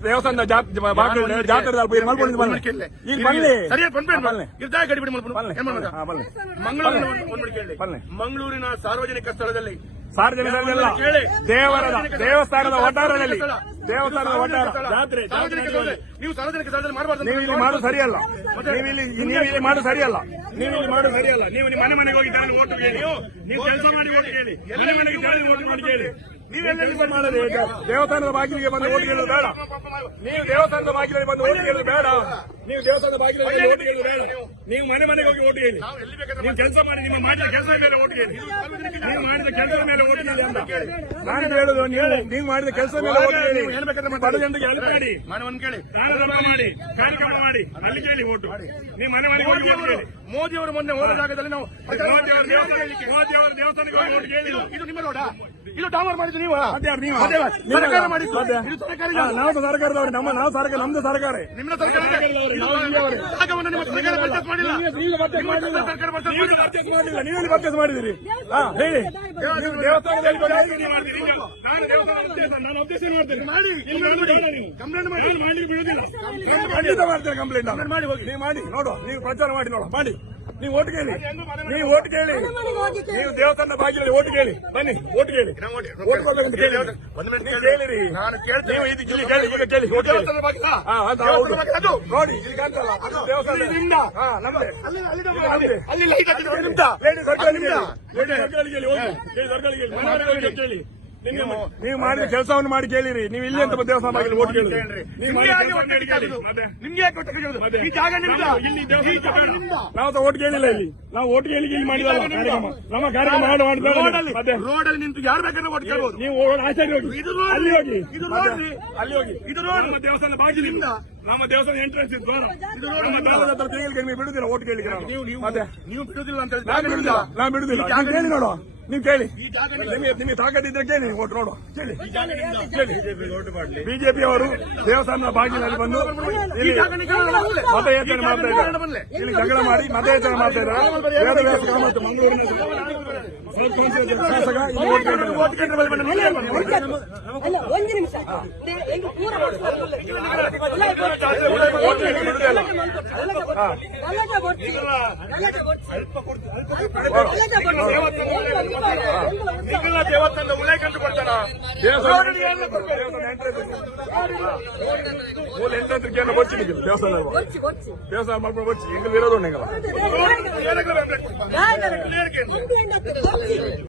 ದೇವಸ್ಥಾನದ ಜಾತ್ರೆ ಈಗ ಬನ್ನಿ. ಸರಿಯಾಗಿ ಬಂದ್ಬೇಡ ಬನ್ನಿ. ಗಡಿಬಿಡಿ. ಮಂಗಳೂರಿನ ಒಂದು- ಒಂದು ಕೇಳಿ. ಬನ್ನಿ. ಮಂಗಳೂರಿನ ಸಾರ್ವಜನಿಕ ಸ್ಥಳದಲ್ಲಿ. ಸಾರ್ವಜನಿಕರಲ್ಲ ದೇವರ ಸಾರ್ವಜನಿಕ- ದೇವಸ್ಥಾನದ ವಟಾರದಲ್ಲಿ ದೇವಸ್ಥಾನದ ವಟಾರ ಜಾತ್ರೆ. ನೀವು ಸಾರ್ವಜನಿಕ ಸ್ಥಳದಲ್ಲಿ ಮಾಡಬಾರ್ದು ನೀವು ಇಲ್ಲಿ ಮಾಡು ಸರಿಯಲ್ಲ. ನೀವು ಇಲ್ಲಿ ನೀವು ಇಲ್ಲಿ ಮಾಡು ಸರಿಯಲ್ಲ. ನೀವು ಇಲ್ಲಿ ಮಾಡು ಸರಿಯಲ್ಲ. ನೀವು ನಿಮ್ಮ ಮನೆ ಮನೆಗೆ ಹೋಗಿ ಓಟು ಕೇಳಿ. ನೀವು ಕೆಲಸ ಮಾಡಿ ಓಟು ಕೇಳಿ. ಎಲ್ಲ ಮನೆಗೆ ಓಟು ಮಾಡಿ ಕೇಳಿ. ನೀವೆಲ್ಲ ಮಾಡದೆ ದೇವಸ್ಥಾನದ ಬಾಗಿಲಿಗೆ ಬಂದು ಓಟ್ ಕೇಳೋದು ಬೇಡ. ನೀವು ದೇವಸ್ಥಾನದ ಬಾಗಿಲಿಗೆ ಬಂದು ಓಟ್ ಕೇಳೋದು ಬೇಡ. ನೀವು ದೇವಸ್ಥಾನದ ಬಾಗಿಲಲ್ಲಿ ಓಟ್ ಕೇಳಿ ಬೇಡ ನೀವು ಮನೆ ಮನೆಗೆ ಹೋಗಿ ಓಟ್ ಕೇಳಿ. ನೀವು ಕೆಲಸ ಮಾಡಿ ನಿಮ್ಮ ಮಾಡಿದ ಕೆಲಸದ ಮೇಲೆ ಓಟ್ ಕೇಳಿ. ನೀವು ಮಾಡಿದ ಕೆಲಸದ ಮೇಲೆ ಓಟ್ ಕೇಳಿ ಅಂತ ನಾನು ಹೇಳುದು ನೀವು ನೀವು ಮಾಡಿದ ಕೆಲಸದ ಮೇಲೆ ಓಟ್ ಕೇಳಿ. ಏನ್ ಬೇಕಾದ್ರೆ ಮಾಡಿ. ಬಡ ಜನರಿಗೆ ಹೆಲ್ಪ್ ಮಾಡಿ. ದಾನಧರ್ಮ ಮಾಡಿ ಕಾರ್ಯಕ್ರಮ ಮಾಡಿ. ಅಲ್ಲಿ ಕೇಳಿ ಓಟು. ನೀವು ಮನೆ ಮನೆಗೆ ಹೋಗಿ ಓಟ್ ಕೇಳಿ. ಮೋದಿ ಅವರು ಮೊನ್ನೆ ಹೋದ ಜಾಗದಲ್ಲಿ ನಾವು ಮೋದಿ ಅವರ ದೇವಸ್ಥಾನ ಮೋದಿ ಅವರ ದೇವಸ್ಥಾನಕ್ಕೆ ಹೋಗಿ ಓಟ್ ಕೇಳಿ. ಇದು- ನಿಮ್ಮ ರೋಡ. ಇದು ಡಾಮರ್ ಮಾಡಿದ್ದು ನೀವು. ನೀವು? ನೀವು ಸರ್ಕಾರ. ಮಾಡಿದ್ದು. ಇದು ಸರ್ಕಾರ ನಾವು ಸರ್ಕಾರದವರು ನಮ್ಮ ನಾವು ಸರ್ಕಾರ ನಮ್ದು ಸರ್ಕಾರ. ನಿಮ್ಮ ಸರ್ಕಾರ ನಾವು. ಜಾಗವನ್ನು ನಿಮ್ಮ ಸರ್ಕಾರ ಪರ್ಚೇಸ್ ಮಾಡಿಲ್ಲ ನೀವು purchase ನಿಮ್ಮ ಮಾಡಿಲ್ಲ. ಸರ್ಕಾರ purchase ನೀವು ಮಾಡಿಲ್ಲ. purchase ಮಾಡಿಲ್ಲ ನೀವೇನು ಪರ್ಚೇಸ್ ಮಾಡಿದಿರಿ ಹಾ ಹೇಳಿ ದೇವಸ್ಥಾನದಲ್ಲಿ? ನಾನು ನಾನು ಮಾಡ್ತೇನೆ ಮಾಡಿ ಕಂಪ್ಲೇಂಟ್ ಮಾಡಿ ಖಂಡಿತ ಮಾಡ್ತೇನೆ ಕಂಪ್ಲೇಂಟ್ ಮಾಡಿ ಹೋಗಿ ನೀವು ಮಾಡಿ ನೋಡು ನೀವು ಪ್ರಚಾರ ಮಾಡಿ ನೋಡು ಮಾಡಿ ನೀವು ಓಟ್ ಕೇಳಿ. ನೀವು ಓಟ್ ಕೇಳಿ. ನೀವು ದೇವಸ್ಥಾನ ಬಾಗಿಲಲ್ಲಿ ಓಟ್ ಕೇಳಿ. ಬನ್ನಿ ಓಟ್ ಕೇಳಿ. ಓಟ್ ಕೊಡ್ಬೇಕಂತ ಕೇಳಿ. ಒಂದು ಮಿನಿಟ್ ನೀವು ಕೇಳಿ. ಕೇಳಿರಿ. ನಾನು ಕೇಳ್ತೀನಿ. ನೀವು ಇದು ಇಲ್ಲಿ ಕೇಳಿ ಈಗ ಕೇಳಿ ಓಟ್ ಬಾಗಿಲ? ನೋಡಿ ಇಲ್ಲಿ ಕಾಣ್ತಲ್ಲ ಅದು ದೇವಸ್ಥಾನ. ಇದು ನಿಮ್ದ? ನಮ್ದೆ. ಅಲ್ಲಿ ಲೈಟ್ ಹಾಕಿದ್ರು ನಿಮ್ದ. ಲೇಡಿ ಸರ್ಕಾರ ನಿಮ್ದ? ಲೇಡಿ ಹೇಳಿ ಹೋಗಿ. ಕೇಳಿ ಹೇಳಿ ನೀವು- ಮಾಡಿದ ಕೆಲಸವನ್ನು ಮಾಡಿ ಕೇಳಿರಿ. ನೀವು ಇಲ್ಲಿ ಅಂತ ದೇವಸ್ಥಾನ ಬಾಗಿಲು ಓಟ್ ಕೇಳಿ ನಿಮ್ಗೆ ಮಾಡಿದ? ಈ ಜಾಗ ನಿಮ್ದ. ನಾವು ಸಹ ಓಟ್ ಕೇಳಿಲ್ಲ ಇಲ್ಲಿ. ನಾವು ಓಟ್ ಕೇಳಿ ಇಲ್ಲಿ? ಕಾರ್ಯಕ್ರಮ. ನಮ್ಮ ಕಾರ್ಯಕ್ರಮ ಮಾಡಿ ಮಾಡಿದ ಮತ್ತೆ ನಿಂತು ಯಾರು ಬೇಕಾದ್ರೆ ಓಟ್ ಕೇಳಬಹುದು ನೀವು ಆಚಾರ್ಯ ಹೋಗಿ. ಇದು ನೋಡಿ ಅಲ್ಲಿ ಹೋಗಿ. ಇದು ನೋಡಿ ಅಲ್ಲಿ ಹೋಗಿ. ಇದು ನೋಡಿ ನಮ್ಮ ದೇವಸ್ಥಾನ ಬಾಗಿಲಿಂದ ನಮ್ಮ ದೇವಸ್ಥಾನ ಎಂಟ್ರೆನ್ಸ್ ಇದ್ದು ಇದು ನೋಡಿ ನಮ್ಮ. ದೇವಸ್ಥಾನ ಹತ್ರ ತಿರುಗಲಿಕ್ಕೆ ನೀವು ಬಿಡುದಿಲ್ಲ ಓಟ್ ನಾನು. ನೀವು. ನೀವು ಬಿಡುದಿಲ್ಲ ಅಂತ ಹೇಳಿ ನಾನು ಬಿಡುದಿಲ್ಲ. ನಾನು ಬಿಡುದಿಲ್ಲ. ಈ ಜಾಗ ನೀವು ಕೇಳಿ? ನಿಮಗೆ ನಿಮಗೆ ತಾಕತ್ತಿದ್ರೆ ಕೇಳಿ ಓಟ್ ನೋಡು ಕೇಳಿ ಬಿಜೆಪಿ ಅವರು ದೇವಸ್ಥಾನದ ಬಾಗಿಲಲ್ಲಿ ಬಂದು ಇಲ್ಲಿ? ಮತಯಾಚನೆ ಮಾಡ್ತಾ? ಇದ್ದಾರೆ ಇಲ್ಲಿ ಜಗಳ ಮಾಡಿ ಮತಯಾಚನೆ ಮಾಡ್ತಾ ಇದ್ದಾರೆ ಮಂಗಳೂರಿನ ಶಾಸಕ ಇಲ್ಲಿ ಓಟ್ ಕೇಳ್ತಾ ಇದ್ದಾರೆ. ಓಟ್ ಕೇಂದ್ರ ಬಳಿ ಬಂದು ನಿಲ್ಲಿ ಅಂತ ಮಾಡಿ. ಅಲ್ಲ ಒಂದು ನಿಮಿಷ ದೇ- ಹೆಂಗ್ ಪೂರ ಮಾಡ್ತಾರೆ? ಓಟ್ ಕೇಳಿ ಬಿಡುದಿಲ್ಲ. ಗಲಾಟೆ ಕೊಡ್ತಿ. ಗಲಾಟೆ ಕೊಡ್ತಿ. ಗಲಾಟೆ ಕೊಡ್ತಿ. ನಿಖಿಲ ದೇವಸ್ಥಾನದ ಉಳೆ ಕಂಡು ಕೊಡ್ತಾನ ದೇವಸ್ಥಾನ ದೇವಸ್ಥಾನ entrance ಇದೆ. ಮೂಲ ಎಂಟ್ರೆನ್ಸ್ ಕೇಂದ್ರ ಬಚ್ಚಿ ನಿಂತಿದೆ ದೇವಸ್ಥಾನ ಕೊಡ್ಸಿ, ಕೊಡ್ಸಿ. ದೇವಸ್ಥಾನ ಮಾಡ್ಕೊಂಡು ಬಚ್ಚಿ ಎಂಗಲ್ ಇರೋದು ಉಂಟು